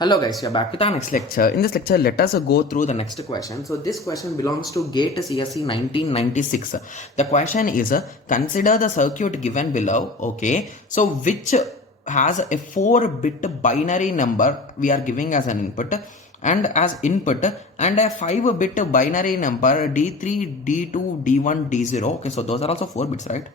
Hello guys, we are back with our next lecture. In this lecture, let us go through the next question. So this question belongs to GATE CSE 1996. The question is, consider the circuit given below, okay? So which has a 4-bit binary number we are giving as an input and as input and a 5-bit binary number D3, D2, D1, D0. Okay, so those are also 4 bits, right?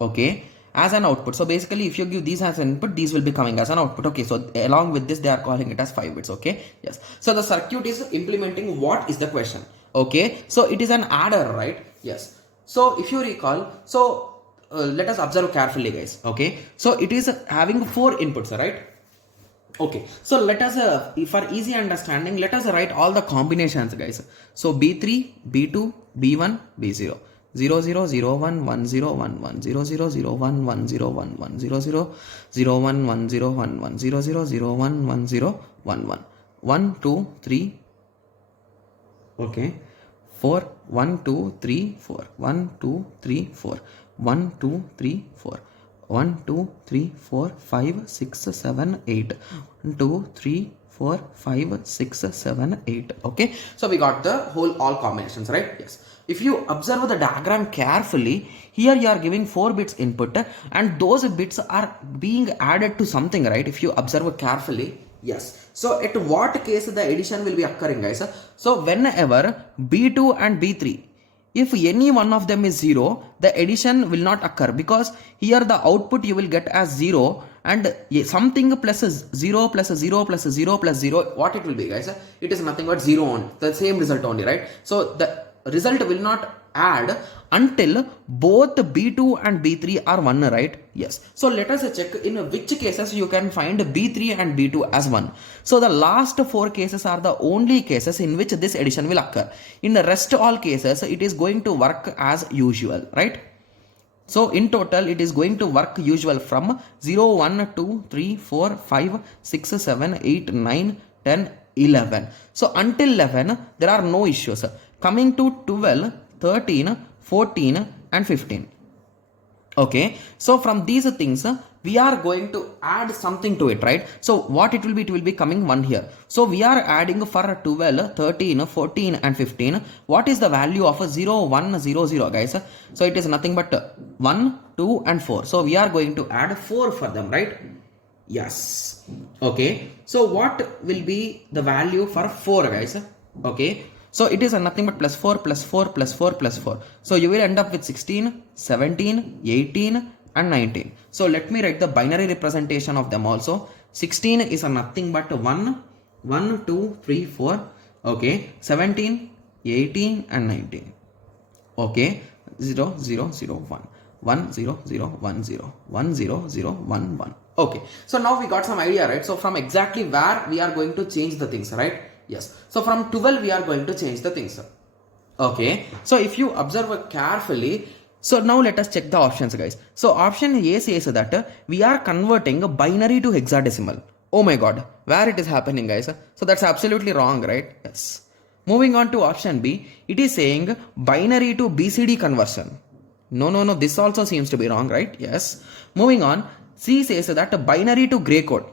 Okay, as an output. So basically if you give these as an input, these will be coming as an output. Okay, so along with this they are calling it as 5 bits. Okay, yes, so the circuit is implementing what is the question. Okay, so it is an adder, right? Yes, so if you recall, so let us observe carefully guys. Okay, so it is having 4 inputs, right? Okay, so let us for easy understanding, let us write all the combinations guys. So b3, b2, b1, b0, 0 0 0 1 1 0 1 1 0 0 0 1 1 0 1 1 0 0 0 1 1 0 1 1 0 0 0 1 1 0 1 1 1 2 3. Okay, 4 1 2 3 4 1 2 3 4 1 2 3 4 1 2 3 4 5 6 7 8 1 2 3 4 5 6 7 8. Okay, so we got the whole all combinations, right? Yes, if you observe the diagram carefully, here you are giving 4 bits input and those bits are being added to something, right? If you observe carefully, yes, so at what case the addition will be occurring guys? So whenever b2 and b3, if any one of them is 0, the addition will not occur, because here the output you will get as 0 and something plus 0 plus 0 plus 0 plus 0, what it will be guys? It is nothing but 0 only, the same result only, right? So the result will not add until both b2 and b3 are 1, right? Yes, so let us check in which cases you can find b3 and b2 as 1. So the last 4 cases are the only cases in which this addition will occur. In the rest all cases it is going to work as usual, right? So in total it is going to work usual from 0 1 2 3 4 5 6 7 8 9 10 11. So until 11 there are no issues. Coming to 12, 13, 14 and 15. Okay, so from these things we are going to add something to it, right? So what it will be coming 1 here. So we are adding for 12, 13, 14 and 15. What is the value of 0 1 0 0 guys? So it is nothing but 1 2 and 4. So we are going to add 4 for them, right? Yes. Okay, so what will be the value for 4 guys? Okay, so it is nothing but plus 4 plus 4 plus 4 plus 4. So you will end up with 16, 17, 18 and 19. So let me write the binary representation of them also. 16 is nothing but 1, 1, 2, 3, 4. Okay, 17, 18 and 19. Okay, 0, 0, 0, 1. 1 0 0 1 0 1 0 0 1 1. Okay, so now we got some idea, right? So from exactly where we are going to change the things, right? Yes, so from 12 we are going to change the things. Okay, so if you observe carefully, so now let us check the options guys. So option A says that we are converting a binary to hexadecimal. Oh my god, where it is happening guys? So that's absolutely wrong, right? Yes. Moving on to option B, it is saying binary to BCD conversion. No, this also seems to be wrong, right? Yes. Moving on, C says that binary to gray code.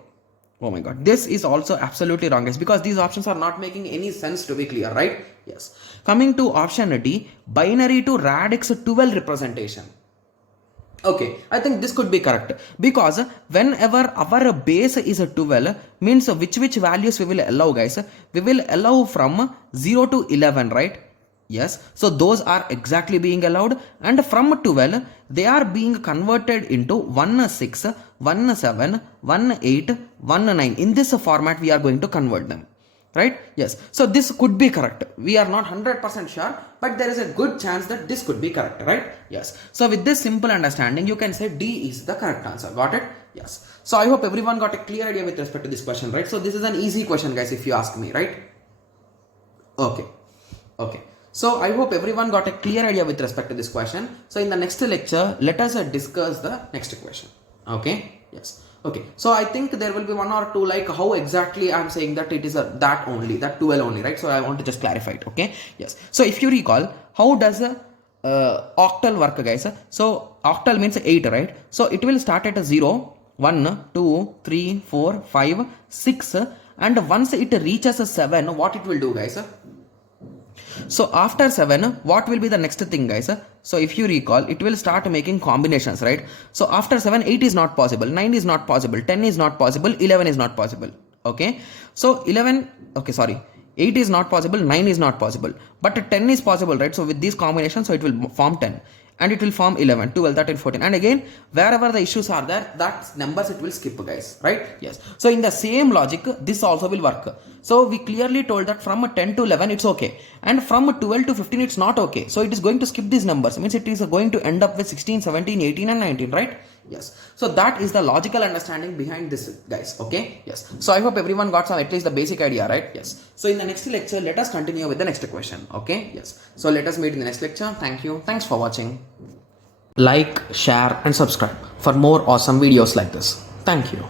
Oh my god, this is also absolutely wrong guys, because these options are not making any sense, to be clear, right? Yes. Coming to option D, binary to radix 12 representation. Okay, I think this could be correct, because whenever our base is a 12, means which values we will allow guys? We will allow from 0 to 11, right? Yes, so those are exactly being allowed, and from 12 they are being converted into 1 6, 1 7, 1 8, 1 9. In this format we are going to convert them, right? Yes, so this could be correct. We are not 100% sure, but there is a good chance that this could be correct, right? Yes, so with this simple understanding you can say D is the correct answer. Got it? Yes, so I hope everyone got a clear idea with respect to this question, right? So this is an easy question guys, if you ask me, right? Okay, so I hope everyone got a clear idea with respect to this question. So in the next lecture, let us discuss the next question. Okay, yes. Okay, so I think there will be 1 or 2, like how exactly I am saying that it is that 12 only, right? So I want to just clarify it. Okay, yes. So if you recall, how does a octal work guys? So octal means 8, right? So it will start at a 0, 1, 2, 3, 4, 5, 6 and once it reaches a 7, what it will do, guys? So after 7, what will be the next thing, guys? So if you recall, it will start making combinations, right? So after 7, 8 is not possible, 9 is not possible, 10 is not possible, 11 is not possible. Okay, so 11, okay, sorry, 8 is not possible, 9 is not possible, but 10 is possible, right? So with these combinations, so it will form 10, and it will form 11, 12, 13, 14, and again wherever the issues are there, that numbers it will skip, guys, right? Yes. So in the same logic, this also will work. So we clearly told that from 10 to 11 it's okay, and from 12 to 15 it's not okay. So it is going to skip these numbers, means it is going to end up with 16, 17, 18 and 19, right? Yes. So that is the logical understanding behind this, guys. Okay. Yes. So I hope everyone got some, at least the basic idea, right? Yes. So in the next lecture, let us continue with the next question. Okay. Yes. So let us meet in the next lecture. Thank you. Thanks for watching. Like, share and subscribe for more awesome videos like this. Thank you.